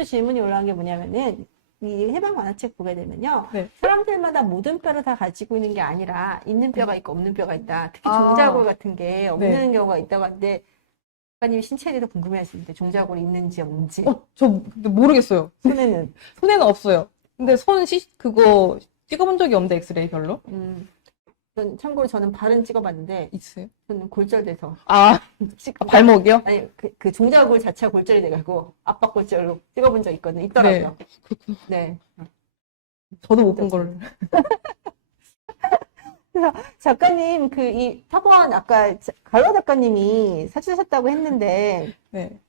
또 질문이 올라온 게 뭐냐면은, 이 해방 만화책 보게 되면요. 네. 사람들마다 모든 뼈를 다 가지고 있는 게 아니라, 있는 뼈가 있고 없는 뼈가 있다. 특히 아. 종자골 같은 게 없는 네. 경우가 있다고 하는데, 작가님이 신체에 대해서 궁금해 하시는데, 종자골이 있는지 없는지. 저 근데 모르겠어요. 손에는. 손에는 없어요. 근데 그거 찍어본 적이 없는데, 엑스레이 별로? 참고로 저는 발은 찍어봤는데, 있어요? 저는 골절돼서. 발목이요? 아니, 그 종자골 자체가 골절이 돼가지고, 압박골절로 찍어본 적 있거든요. 있더라고요. 네. 저도 못 본 걸로. 그래서 작가님, 이 타보안 아까 갈로 작가님이 사주셨다고 했는데, 네.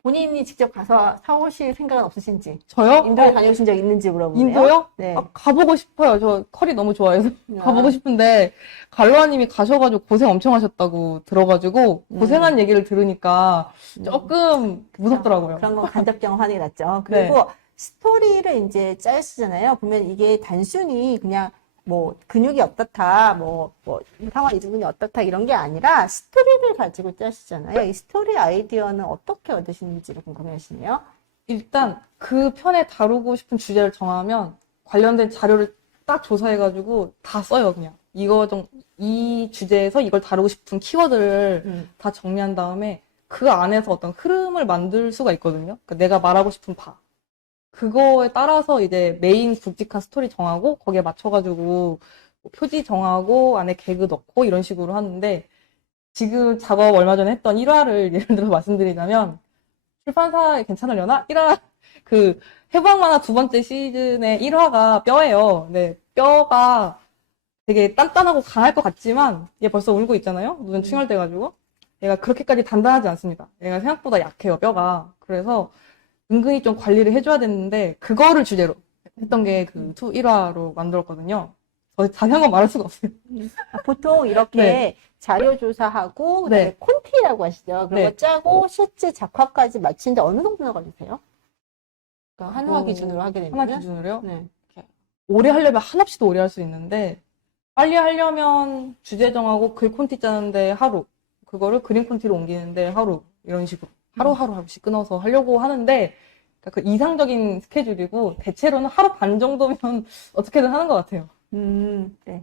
본인이 직접 가서 사오실 생각은 없으신지, 저요? 인도에 다녀오신 적 있는지 물어보네요. 인도요? 네. 가보고 싶어요. 저 커리 너무 좋아해서 가보고 싶은데 갈로아님이 가셔가지고 고생 엄청 하셨다고 들어가지고 고생한 얘기를 들으니까 조금 무섭더라고요. 그런 건 간접경 화내기 낫죠. 그리고 스토리를 이제 짜시잖아요. 보면 이게 단순히 그냥 뭐 근육이 어떻다, 뭐 상완 이두근이 어떻다 이런 게 아니라 스토리를 가지고 짜시잖아요. 이 스토리 아이디어는 어떻게 얻으시는지를 궁금해하시네요. 일단 그 편에 다루고 싶은 주제를 정하면 관련된 자료를 딱 조사해가지고 다 써요, 그냥. 이 주제에서 이걸 다루고 싶은 키워드를 다 정리한 다음에 그 안에서 어떤 흐름을 만들 수가 있거든요. 그러니까 내가 말하고 싶은 바. 그거에 따라서 이제 메인 굵직한 스토리 정하고 거기에 맞춰가지고 표지 정하고 안에 개그 넣고 이런 식으로 하는데 지금 작업 얼마 전에 했던 1화를 예를 들어 말씀드리자면 출판사에 괜찮으려나? 1화 해방 만화 두 번째 시즌의 1화가 뼈예요. 네, 뼈가 되게 단단하고 강할 것 같지만 얘 벌써 울고 있잖아요. 눈은 충혈돼가지고 얘가 그렇게까지 단단하지 않습니다. 얘가 생각보다 약해요, 뼈가. 그래서 은근히 좀 관리를 해줘야 됐는데 그거를 주제로 했던 게 그 1화로 만들었거든요. 자세한 건 말할 수가 없어요. 보통 이렇게 자료 조사하고 그다음에 콘티라고 하시죠. 그런 거 짜고 실제 작화까지 마치는데 어느 정도나 걸리세요? 그러니까 한화 기준으로 하게 되면 하나 기준으로요? 네. 오래 하려면 한없이도 오래 할 수 있는데 빨리 하려면 주제 정하고 글 콘티 짜는데 하루, 그거를 그림 콘티로 옮기는데 하루, 이런 식으로 하루씩 끊어서 하려고 하는데 그 이상적인 스케줄이고 대체로는 하루 반 정도면 어떻게든 하는 것 같아요. 네.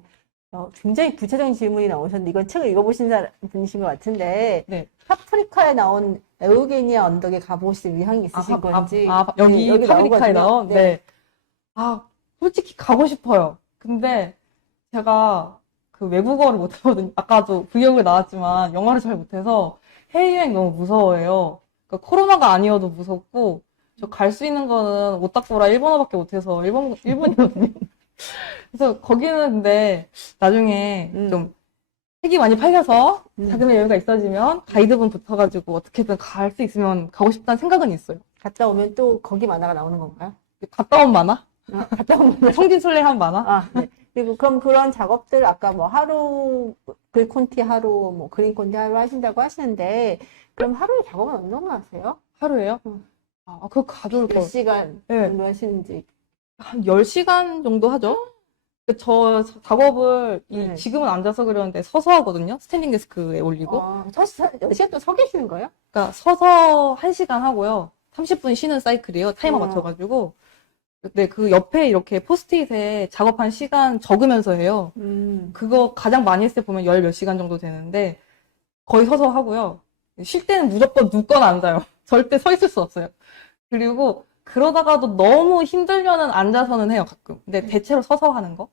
굉장히 구체적인 질문이 나오셨는데 이건 책을 읽어보신 분이신 것 같은데 네. 파프리카에 나온 에우게니아 언덕에 가보실 의향이 있으신 건지 여기 파프리카에 나온? 네. 네. 솔직히 가고 싶어요. 근데 제가 그 외국어를 못하거든요. 아까도 브이로그에 나왔지만 영어를 잘 못해서 해외여행 너무 무서워해요. 그러니까 코로나가 아니어도 무섭고 저 갈 수 있는 거는 오타쿠라 일본어밖에 못해서 일본이거든요. 그래서 거기는 근데 나중에 좀 책이 많이 팔려서 자금의 여유가 있어지면 가이드분 붙어가지고 어떻게든 갈 수 있으면 가고 싶다는 생각은 있어요. 갔다 오면 또 거기 만화가 나오는 건가요? 갔다 온 만화? 갔다 오면 성진순례한 만화? 네. 그리고 그럼 그런 작업들 아까 뭐 하루 글 콘티 하루 뭐 그림 콘티 하루 하신다고 하시는데 그럼 하루에 작업은 어느 정도 하세요? 하루에요? 그거 가져올 거. 몇 시간 정도 하시는지. 한 10시간 정도 하죠? 저 작업을 지금은 앉아서 그러는데 서서 하거든요. 스탠딩 데스크에 올리고. 10시간 또 서 계시는 거예요? 그러니까 서서 1시간 하고요. 30분 쉬는 사이클이에요. 타이머 맞춰가지고. 근데 그 옆에 이렇게 포스트잇에 작업한 시간 적으면서 해요. 그거 가장 많이 했을 때 보면 10몇 시간 정도 되는데 거의 서서 하고요. 쉴 때는 무조건 눕거나 앉아요. 절대 서 있을 수 없어요. 그리고 그러다가도 너무 힘들면은 앉아서는 해요, 가끔. 근데 대체로 서서 하는 거?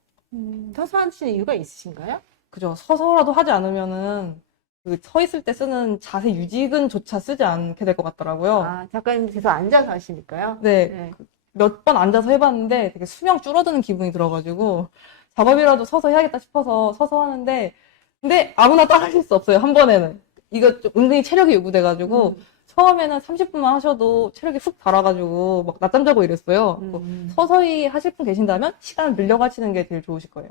서서 하시는 이유가 있으신가요? 그죠. 서서라도 하지 않으면은 그 서 있을 때 쓰는 자세 유지근조차 쓰지 않게 될 것 같더라고요. 작가님 계속 앉아서 하시니까요? 네. 몇 번 앉아서 해봤는데 되게 수명 줄어드는 기분이 들어가지고 작업이라도 서서 해야겠다 싶어서 서서 하는데 근데 아무나 따라하실 수 없어요, 한 번에는. 이거 좀 은근히 체력이 요구돼가지고 처음에는 30분만 하셔도 체력이 훅 달아가지고 막 낮잠 자고 이랬어요. 서서히 하실 분 계신다면 시간을 늘려가시는 게 제일 좋으실 거예요.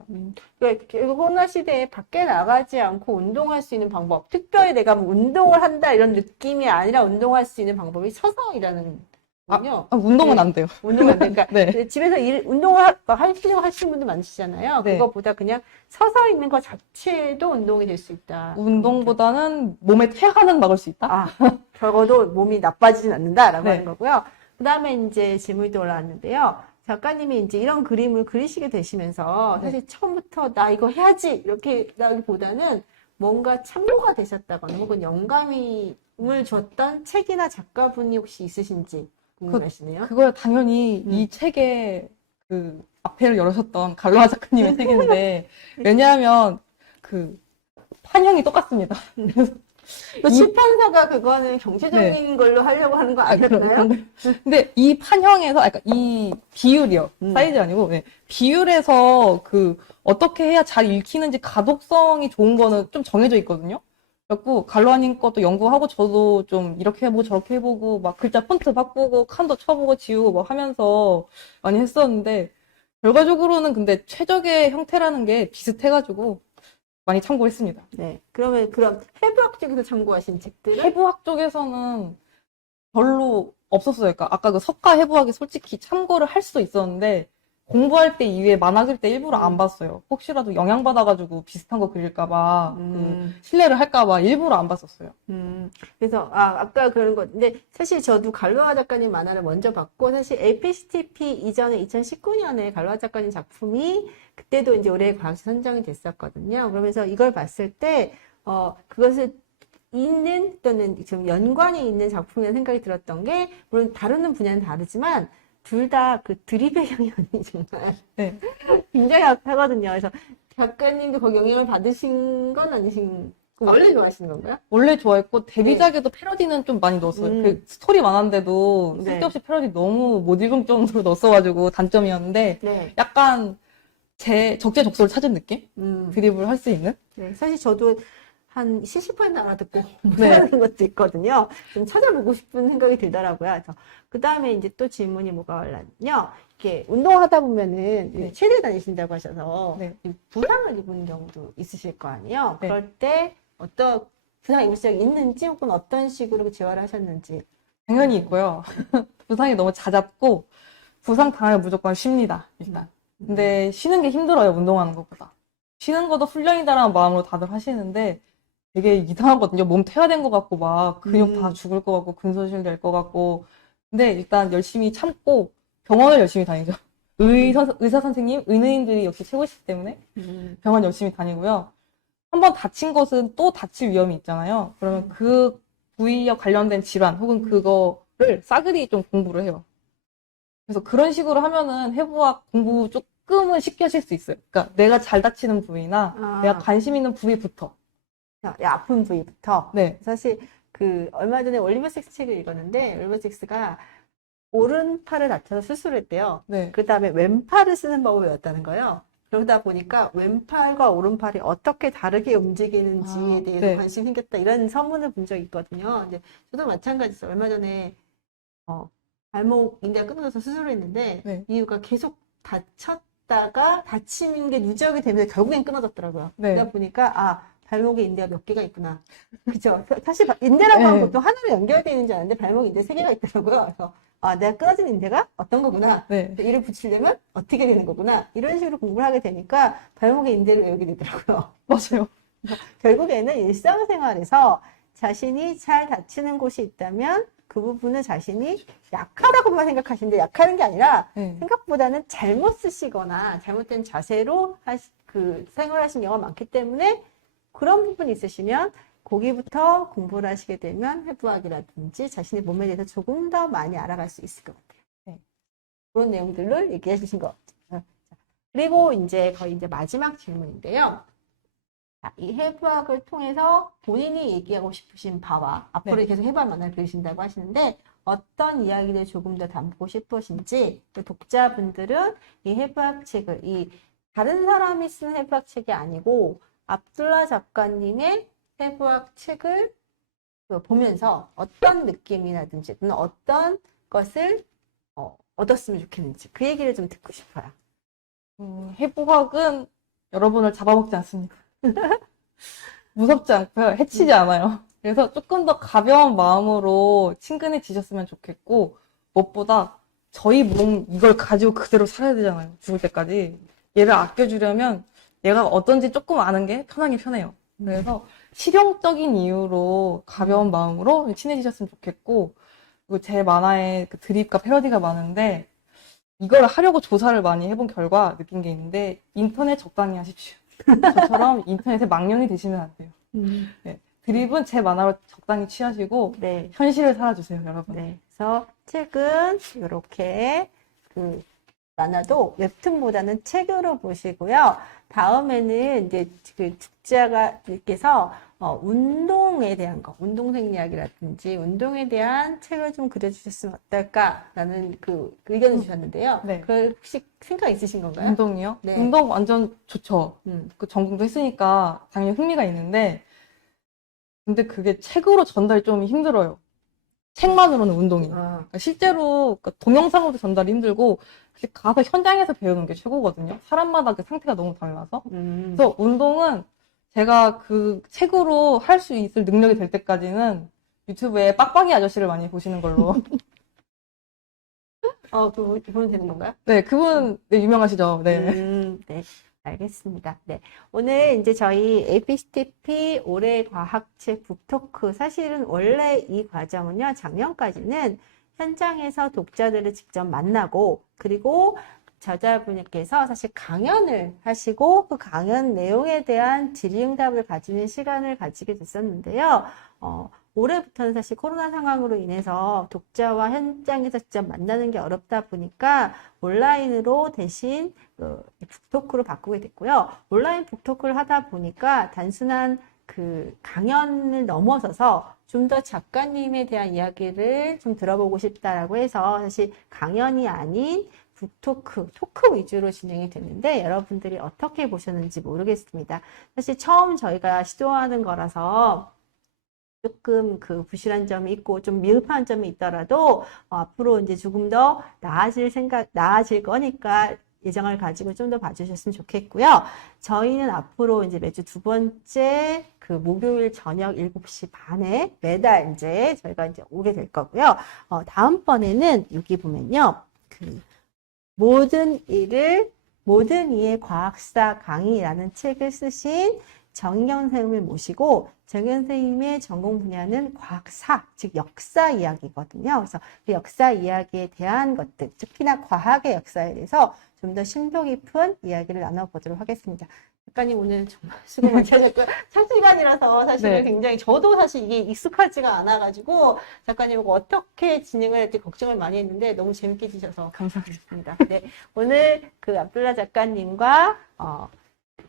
그러니까 코로나 시대에 밖에 나가지 않고 운동할 수 있는 방법, 특별히 내가 뭐 운동을 한다 이런 느낌이 아니라 운동할 수 있는 방법이 서서 일하는 거군요. 운동은 안 돼요. 운동은 안 돼요. 그러니까 네. 집에서 운동을 하시는 분들 많으시잖아요. 네. 그거보다 그냥 서서 있는 것 자체도 운동이 될 수 있다. 운동보다는 몸의 퇴화는 막을 수 있다? 적어도 몸이 나빠지진 않는다라고 네. 하는 거고요. 그 다음에 이제 질문이 또 올라왔는데요. 작가님이 이제 이런 그림을 그리시게 되시면서 네. 사실 처음부터 나 이거 해야지 이렇게 나기보다는 뭔가 참고가 되셨다거나 혹은 영감을 줬던 책이나 작가분이 혹시 있으신지 궁금하시네요. 그걸 당연히 이 책에 그 앞에를 열으셨던 갈로아 작가님의 책인데, 왜냐하면 그 판형이 똑같습니다. 그 출판사가 그거는 경제적인 네. 걸로 하려고 하는 거 아니었나요? 근데 이 판형에서, 그러니까 이 비율이요. 음. 사이즈 아니고, 네. 비율에서 그 어떻게 해야 잘 읽히는지 가독성이 좋은 거는 좀 정해져 있거든요. 그래갖고 갈로아님 것도 연구하고 저도 좀 이렇게 해보고 저렇게 해보고 막 글자 폰트 바꾸고 칸도 쳐보고 지우고 뭐 하면서 많이 했었는데, 결과적으로는 근데 최적의 형태라는 게 비슷해가지고 많이 참고했습니다. 네. 그러면 그럼 해부학 쪽에서 참고하신 책들은? 해부학 쪽에서는 별로 없었어요. 그러니까 아까 그 석가 해부학이 솔직히 참고를 할 수도 있었는데, 공부할 때 이외에 만화 그릴 때 일부러 안 봤어요. 혹시라도 영향받아가지고 비슷한 거 그릴까봐, 신뢰를 할까봐 일부러 안 봤었어요. 그래서, 아까 그런 거. 근데 사실 저도 갈로아 작가님 만화를 먼저 봤고, 사실 LPCTP 이전에 2019년에 갈로아 작가님 작품이 그때도 이제 올해의 과학시 선정이 됐었거든요. 그러면서 이걸 봤을 때, 그것을 있는 또는 좀 연관이 있는 작품이라는 생각이 들었던 게, 물론 다루는 분야는 다르지만, 둘 다 그 드립의 영향이 정말 네. 굉장히 하거든요. 그래서 작가님도 거기 영향을 받으신 건 아니신, 원래 좋아하시는 건가요? 원래 좋아했고, 데뷔작에도 패러디는 좀 많이 넣었어요. 그 스토리 많은데도 네. 쓸데없이 패러디 너무 못 읽을 정도로 넣었어가지고 단점이었는데, 네. 약간 제 적재적소를 찾은 느낌? 드립을 할 수 있는? 네. 사실 저도 한 70% 알아듣고 네. 못하는 것도 있거든요. 좀 찾아보고 싶은 생각이 들더라고요. 그래서 그 다음에 이제 또 질문이 뭐가 올랐냐? 이렇게 운동하다 보면은 네. 체대 다니신다고 하셔서 네. 부상을 입은 경우도 있으실 거 아니에요? 네. 그럴 때 어떤 부상 입을 적이 있는지 혹은 어떤 식으로 재활을 하셨는지. 당연히 있고요. 부상이 너무 잦았고, 부상 당하면 무조건 쉽니다, 일단. 근데 쉬는 게 힘들어요, 운동하는 것보다. 쉬는 것도 훈련이다라는 마음으로 다들 하시는데, 되게 이상하거든요. 몸 퇴화된 것 같고, 막 근육 다 죽을 것 같고, 근손실 될 것 같고. 근데 일단 열심히 참고, 병원을 열심히 다니죠. 의사 선생님, 의뢰인들이 역시 최고시기 때문에 병원 열심히 다니고요. 한번 다친 것은 또 다칠 위험이 있잖아요. 그러면 그 부위와 관련된 질환 혹은 그거를 싸그리 좀 공부를 해요. 그래서 그런 식으로 하면은 해부학 공부 조금은 쉽게 하실 수 있어요. 그러니까 내가 잘 다치는 부위나 내가 관심 있는 부위부터. 아픈 부위부터. 네. 사실 그 얼마 전에 올리버 섹스 책을 읽었는데 올리버 섹스가 오른팔을 다쳐서 수술했대요. 네. 그 다음에 왼팔을 쓰는 법을 외웠다는 거예요. 그러다 보니까 왼팔과 오른팔이 어떻게 다르게 움직이는지에 대해서 네. 관심이 생겼다. 이런 서문을 본 적이 있거든요. 근데 저도 마찬가지였어요. 얼마 전에 발목 인대가 끊어져서 수술을 했는데 네. 이유가 계속 다쳤다가 다치는 게 누적이 되면서 결국엔 끊어졌더라고요. 네. 그러다 보니까 발목에 인대가 몇 개가 있구나. 그죠? 사실 인대라고 하면 네. 보통 하나로 연결되어 있는 줄 알았는데 발목 인대 3개가 있더라고요. 그래서 내가 끊어진 인대가 어떤 거구나. 네. 이를 붙이려면 어떻게 되는 거구나. 이런 식으로 공부를 하게 되니까 발목의 인대를 외우게 되더라고요. 맞아요. 결국에는 일상생활에서 자신이 잘 다치는 곳이 있다면 그 부분은 자신이 약하다고만 생각하시는데 약하는 게 아니라 네. 생각보다는 잘못 쓰시거나 잘못된 자세로 생활하시는 경우가 많기 때문에 그런 부분이 있으시면 거기부터 공부를 하시게 되면 해부학이라든지 자신의 몸에 대해서 조금 더 많이 알아갈 수 있을 것 같아요. 네. 그런 내용들을 얘기해 주신 것 같아요. 그리고 이제 거의 이제 마지막 질문인데요. 이 해부학을 통해서 본인이 얘기하고 싶으신 바와 앞으로 네. 계속 해부학 만화를 그리신다고 하시는데 어떤 이야기를 조금 더 담고 싶으신지 독자분들은 이 해부학 책을 다른 사람이 쓴 해부학 책이 아니고 압둘라 작가님의 해부학 책을 보면서 어떤 느낌이라든지 또는 어떤 것을 얻었으면 좋겠는지 그 얘기를 좀 듣고 싶어요. 해부학은 여러분을 잡아먹지 않습니다. 무섭지 않고요. 해치지 않아요. 그래서 조금 더 가벼운 마음으로 친근해지셨으면 좋겠고, 무엇보다 저희 몸 이걸 가지고 그대로 살아야 되잖아요. 죽을 때까지. 얘를 아껴주려면 얘가 어떤지 조금 아는 게 편하긴 편해요. 그래서 실용적인 이유로 가벼운 마음으로 친해지셨으면 좋겠고, 그리고 제 만화에 그 드립과 패러디가 많은데 이걸 하려고 조사를 많이 해본 결과 느낀 게 있는데 인터넷 적당히 하십시오. 저처럼 인터넷에 망령이 되시면 안 돼요. 네. 드립은 제 만화로 적당히 취하시고 네. 현실을 살아주세요, 여러분. 네. 그래서 책은 이렇게 그 만화도 웹툰보다는 책으로 보시고요. 다음에는 이제 그 독자가께서 운동에 대한 거, 운동 생리학이라든지 운동에 대한 책을 좀 그려주셨으면 어떨까라는 그 의견을 주셨는데요. 네. 그 혹시 생각 있으신 건가요? 운동이요? 네. 운동 완전 좋죠. 음. 그 전공도 했으니까 당연히 흥미가 있는데 근데 그게 책으로 전달이 좀 힘들어요. 책만으로는 운동이. 그러니까 실제로 그러니까 동영상으로도 전달이 힘들고 가서 현장에서 배우는 게 최고거든요. 사람마다 그 상태가 너무 달라서. 그래서 운동은 제가 그 책으로 할 수 있을 능력이 될 때까지는 유튜브에 빡빡이 아저씨를 많이 보시는 걸로. 그분 되는 건가요? 네, 그분 네, 유명하시죠. 네. 네. 알겠습니다. 네. 오늘 이제 저희 APCTP 올해 과학책 북토크 사실은 원래 이 과정은요, 작년까지는 현장에서 독자들을 직접 만나고 그리고 저자분께서 사실 강연을 하시고 그 강연 내용에 대한 질의응답을 가지는 시간을 가지게 됐었는데요. 올해부터는 사실 코로나 상황으로 인해서 독자와 현장에서 직접 만나는 게 어렵다 보니까 온라인으로 대신 북토크로 바꾸게 됐고요. 온라인 북토크를 하다 보니까 단순한 그 강연을 넘어서서 좀 더 작가님에 대한 이야기를 좀 들어보고 싶다라고 해서 사실 강연이 아닌 북토크, 토크 위주로 진행이 됐는데 여러분들이 어떻게 보셨는지 모르겠습니다. 사실 처음 저희가 시도하는 거라서 조금 그 부실한 점이 있고 좀 미흡한 점이 있더라도 앞으로 이제 조금 더 나아질 거니까 예정을 가지고 좀 더 봐주셨으면 좋겠고요. 저희는 앞으로 이제 매주 두 번째 그 목요일 저녁 7시 반에 매달 이제 저희가 이제 오게 될 거고요. 다음번에는 여기 보면요. 그 모든 이의 과학사 강의라는 책을 쓰신 정인경 선생님을 모시고 정인경 선생님의 전공 분야는 과학사, 즉 역사 이야기거든요. 그래서 그 역사 이야기에 대한 것들, 특히나 과학의 역사에 대해서 좀 더 심도 깊은 이야기를 나눠보도록 하겠습니다. 작가님 오늘 정말 수고 많으셨고요. 첫 시간이라서 사실은 네. 굉장히 저도 사실 이게 익숙하지가 않아가지고 작가님하고 어떻게 진행을 할지 걱정을 많이 했는데 너무 재밌게 해주셔서 감사드립니다. 네, 오늘 그 압둘라 작가님과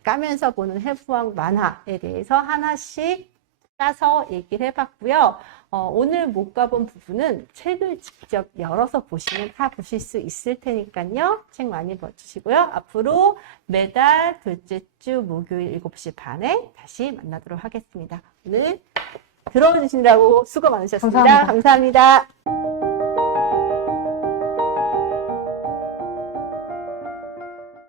까면서 보는 해부학 만화에 대해서 하나씩 따서 얘기를 해봤고요. 오늘 못 가본 부분은 책을 직접 열어서 보시면 다 보실 수 있을 테니까요. 책 많이 봐주시고요. 앞으로 매달 둘째 주 목요일 7시 반에 다시 만나도록 하겠습니다. 오늘 들어주시느라고 수고 많으셨습니다. 감사합니다. 감사합니다.